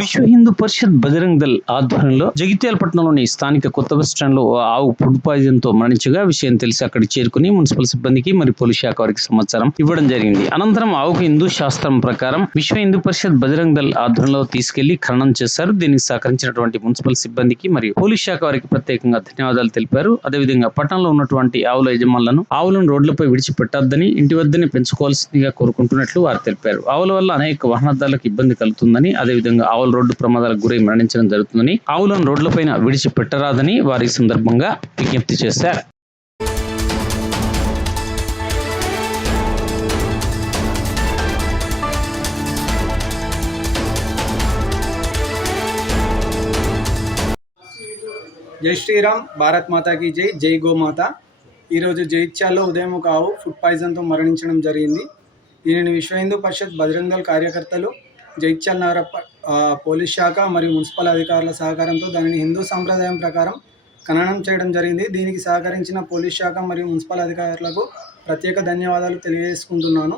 విశ్వ హిందూ పరిషత్ బజరంగ్ దళ్ ఆధ్వర్యంలో జగిత్యాల పట్టణంలోని స్థానిక కొత్త బస్ స్టాండ్లో ఆవు ఫుడ్ పాయిజన్తో మరణించగా విషయం తెలిసి అక్కడ చేరుకుని మున్సిపల్ సిబ్బందికి మరియు పోలీస్ శాఖ వారికి సమాచారం ఇవ్వడం జరిగింది. అనంతరం ఆవుకు హిందూ శాస్త్రం ప్రకారం విశ్వ హిందూ పరిషత్ బజరంగ్ దళ్ ఆధ్వర్యంలో తీసుకెళ్ళి ఖననం చేశారు. దీనికి సహకరించినటువంటి మున్సిపల్ సిబ్బందికి మరియు పోలీస్ శాఖ వారికి ప్రత్యేకంగా ధన్యవాదాలు తెలిపారు. అదేవిధంగా పట్టణంలో ఉన్నటువంటి ఆవుల యజమానులను ఆవులను రోడ్లపై విడిచిపెట్టొద్దని ఇంటి వద్దనే పెంచుకోవాల్సిందిగా కోరుకుంటున్నట్లు వారు తెలిపారు. ఆవుల వల్ల అనేక వాహనదారులకు ఇబ్బంది కలుగుతుందని అదేవిధంగా ఆవుల రోడ్డు ప్రమాదాలకు గురై మరణించడం జరుగుతుందని ఆవులను రోడ్లపైన విడిచిపెట్టరాదని వారి సందర్భంగా విజ్ఞప్తి చేశారు. జై శ్రీరామ్ భారత్ మాతాకి జై జై గోమాత. ఈరోజు జైత్యాల్లో ఉదయం ఒక ఆవు ఫుడ్ పాయిజన్తో మరణించడం జరిగింది. దీనిని విశ్వ హిందూ పరిషత్ బజరంగల్ కార్యకర్తలు జైత్యాల నగర పోలీస్ శాఖ మరియు మున్సిపల్ అధికారుల సహకారంతో దానిని హిందూ సాంప్రదాయం ప్రకారం ఖననం చేయడం జరిగింది. దీనికి సహకరించిన పోలీస్ శాఖ మరియు మున్సిపల్ అధికారులకు ప్రత్యేక ధన్యవాదాలు తెలియజేసుకుంటున్నాను.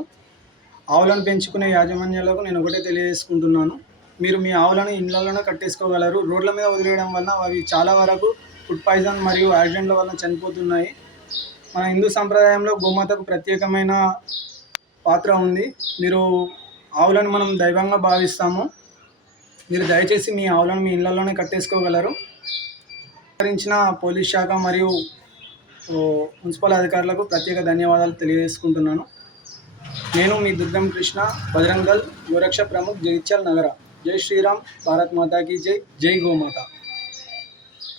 ఆవులను పెంచుకునే యాజమాన్యాలకు నేను ఒకటే తెలియజేసుకుంటున్నాను. మీరు మీ ఆవులను ఇండ్లలోనే కట్టేసుకోగలరు. రోడ్ల మీద వదిలేయడం వల్ల అవి చాలా వరకు ఫుడ్ పాయిజన్ మరియు యాక్సిడెంట్ల వల్ల చనిపోతున్నాయి. మన హిందూ సంప్రదాయంలో గోమాతకు ప్రత్యేకమైన పాత్ర ఉంది. మీరు ఆవులను మనం దైవంగా భావిస్తాము. మీరు దయచేసి మీ ఆవులను మీ ఇళ్ళలోనే కట్టేసుకోగలరు. సహకరించిన పోలీస్ శాఖ మరియు మున్సిపల్ అధికారులకు ప్రత్యేక ధన్యవాదాలు తెలియజేసుకుంటున్నాను. నేను మీ దుర్గం కృష్ణ బజరంగల్ గోరక్ష ప్రముఖ్ జగిత్యాల్ నగర. జై శ్రీరామ్ భారత్ మాతాకి జై జై గోమాత.